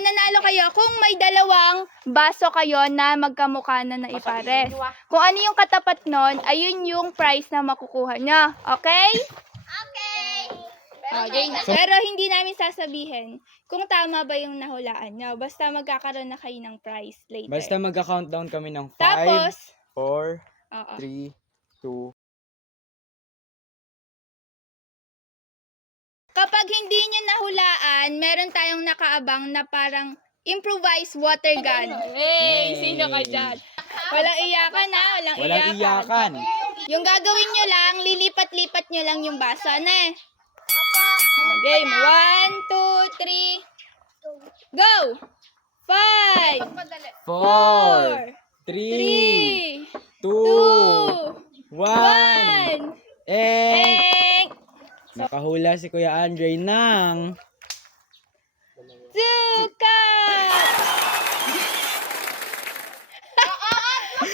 mananalo kayo kung may dalawang baso kayo na magkamukha na ipares. Kung ano yung katapat nun, ayun yung prize na makukuha nyo. Okay? Okay. Pero hindi namin sasabihin kung tama ba yung nahulaan nyo. Basta magkakaroon na kayo ng prize later. Basta magka-countdown kami ng 5, Tapos, 4, oo. 3, 2. Kapag hindi nyo nahulaan, meron tayong nakaabang na parang improvised water gun. Hey, sino ka dyan? Walang iyakan ha, Walang iyakan. Yung gagawin nyo lang, lilipat-lipat nyo lang yung baso, ne? Game, 1, 2, 3, go! 5, 4, 3, 2, 1. 1, Eh, nakahula si Kuya Andre ng sukat!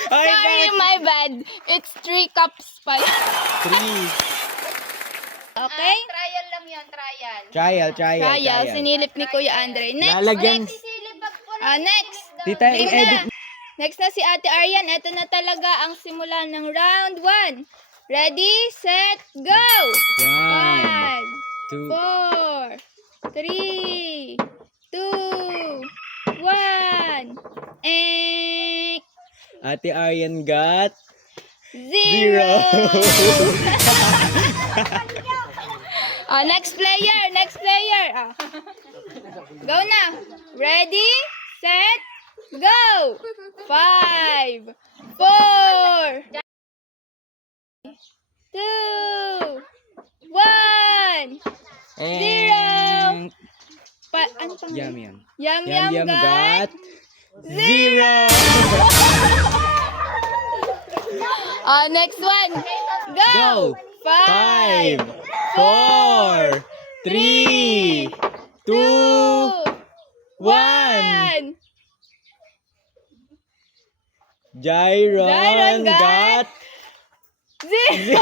Ay, Sorry, my bad. It's 3 cups pala. 3. Okay? Trial lang yan, trial. Trial, sinilip ni Kuya Andre. Next, Lalagyan. next. Tita, Game i-edit. na. Next na si Ate Arian. Ito na talaga ang simula ng round 1. Ready, set, go! 1, 2. 5, 4, 3, 2, 1, and Ate Arian got 0. 0. Next player. Go na. Ready, set, go. 5, 4, 2, 1. And Ano pang Yum Yum. Yum Yum Yum got 0. Next one. Go. Go. 5, 4, 3, 2, 1. 1. Jairon got 0.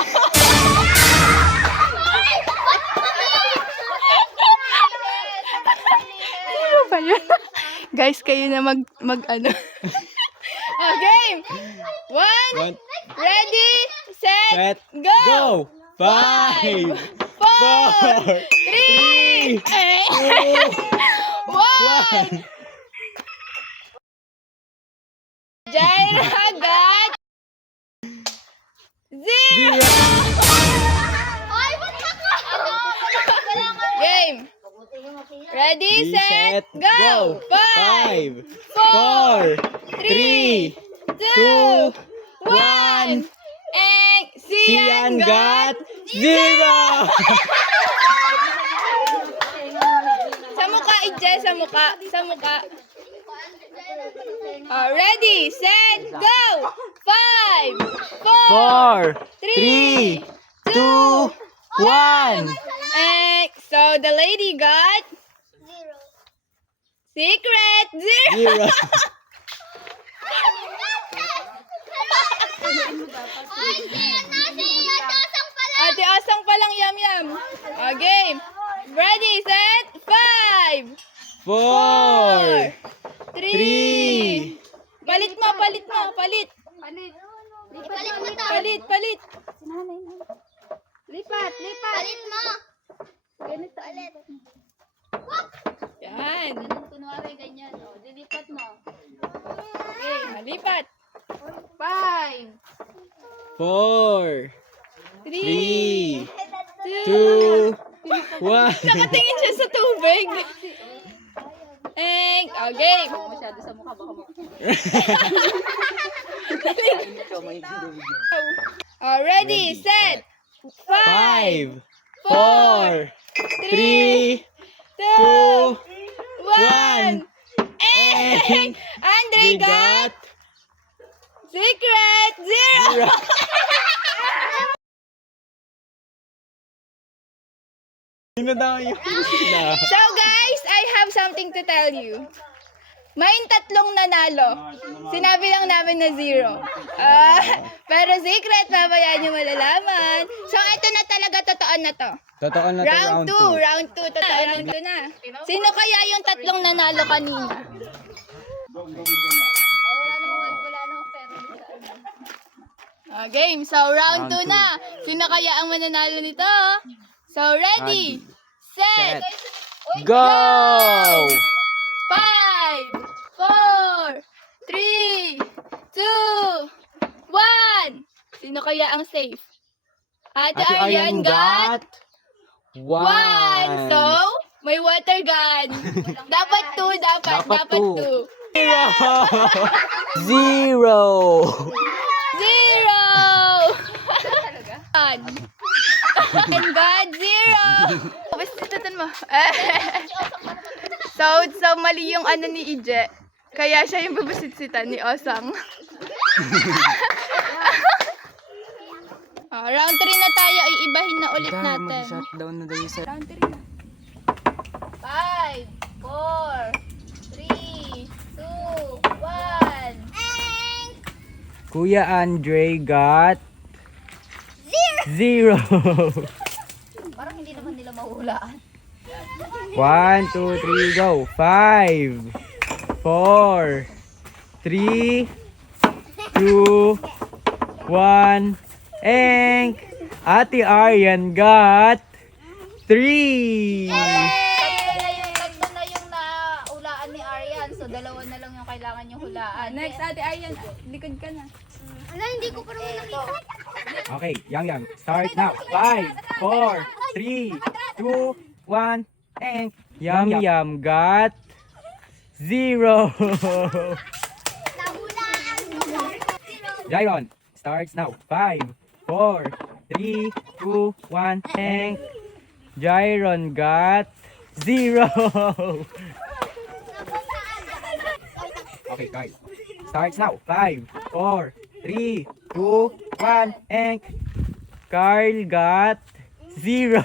Ano ba yun? Guys, kayo na mag ano. Game. 1. 1. Ready, set, Set. go. Go. 5, 4, 3, 1. 1. Jaira got 0. 0. Game. Ready, set, go. 5, 4, 3, 2, 1. And Sian got 0. Sa mukha, Ije, sa mukha. Ready, set, go. 5, 4, 4, 3, 2, 1. and so the lady got 0. Secret 0. 0. Ate Asang pa lang yam. Game. Ready, set, 5, 4, 3. 3. Palit mo. Palit mo to. Lipat. Palit mo. Ganito. Yan. Kunwari ganyan. O, dilipat mo. Okay, malipat. 5, 4, 3, 3, 2, 1. Nakatingin siya sa tubig. Okay. Masyado sa mukha baka mo. Ready, set, 5, 5, 4, 3, 2, 1. and Andre we got got secret 0. 0. Sino daw yun? So guys, I have something to tell you. May tatlong nanalo. Sinabi lang namin na 0. Pero secret, mamaya nyo malalaman. So, ito na talaga, totoo na to. Totoo na to, Round 2, round 2, totoo round 2 na. Sino kaya yung tatlong nanalo kanina? Wala namang pero sa ano. Game, so round 2 na. Sino kaya ang mananalo nito? So, ready, set, Go! 5, 4, 3, 2, 1. Sino kaya ang safe? Ate Aryan got 1. So, may water gun. Dapat 2, dapat 2. 0! 0! And God, 0! Basta tutan mo. So, mali yung ano ni Ije. Kaya siya yung babusitsitan ni Osang. Round 3 na tayo. Iibahin na ulit natin. Shutdown na daw yung set. Round 3 na. 5, 4, 3, 2, 1. Kuya Andre got 0! Parang hindi naman nila mahulaan. 1, 2, 3, go! 5, 4, 3, 2, 1, and Ate Aryan got 3! Tatlo na yung naulaan ni Aryan. So, dalawa na lang yung kailangan yung hulaan. Next, Ate Aryan. Likod ka na. Hindi ko pa naman nakita. Okay, Yang, start now. 5, 4, 3, 2, 1, and Yam got 0! Jairon, starts now. 5, 4, 3, 2, 1, and Jairon got 0! Okay, guys. Starts now. 5, 4, 3, 2, 1, and Carl got 0!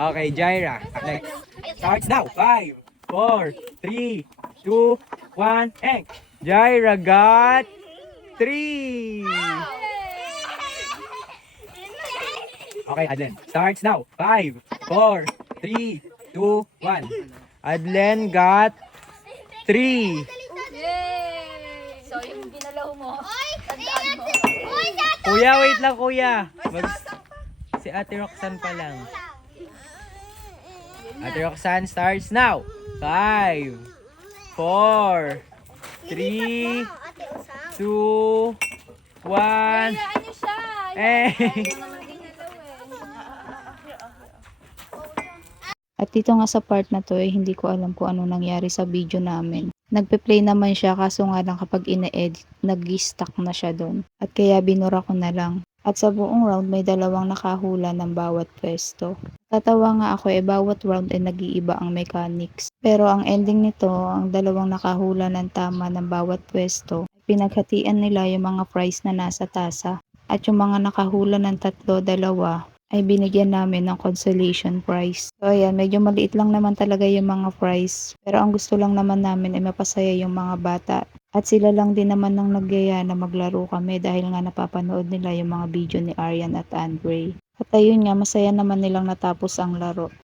Okay, Jaira. Next. Starts now. 5, 4, 3, 2, 1, and Jaira got 3! Okay, Adlen. Starts now. 5, 4, 3, 2, 1. Adlen got 3. Yay! So, yung ginalaw mo, tandaan mo. Kuya, wait lang kuya. Si Ate Roxanne pa lang. Ate Roxanne starts now. 5, 4, 3, 2, 1. Ano siya? Eh. At dito nga sa part na to hindi ko alam kung ano nangyari sa video namin. Nagpe-play naman siya kaso nga lang kapag ina-edit, nag-stuck na siya doon. At kaya binura ko na lang. At sa buong round may dalawang nakahula ng bawat pwesto. Tatawa nga ako bawat round ay nag-iiba ang mechanics. Pero ang ending nito, ang dalawang nakahula ng tama ng bawat pwesto, pinaghatian nila yung mga prize na nasa tasa. At yung mga nakahula ng 3, 2, ay binigyan namin ng consolation prize. So ayan, medyo maliit lang naman talaga yung mga prize. Pero ang gusto lang naman namin ay mapasaya yung mga bata. At sila lang din naman nang nagyaya na maglaro kami dahil nga napapanood nila yung mga video ni Aryan at Andre. At ayun nga, masaya naman nilang natapos ang laro.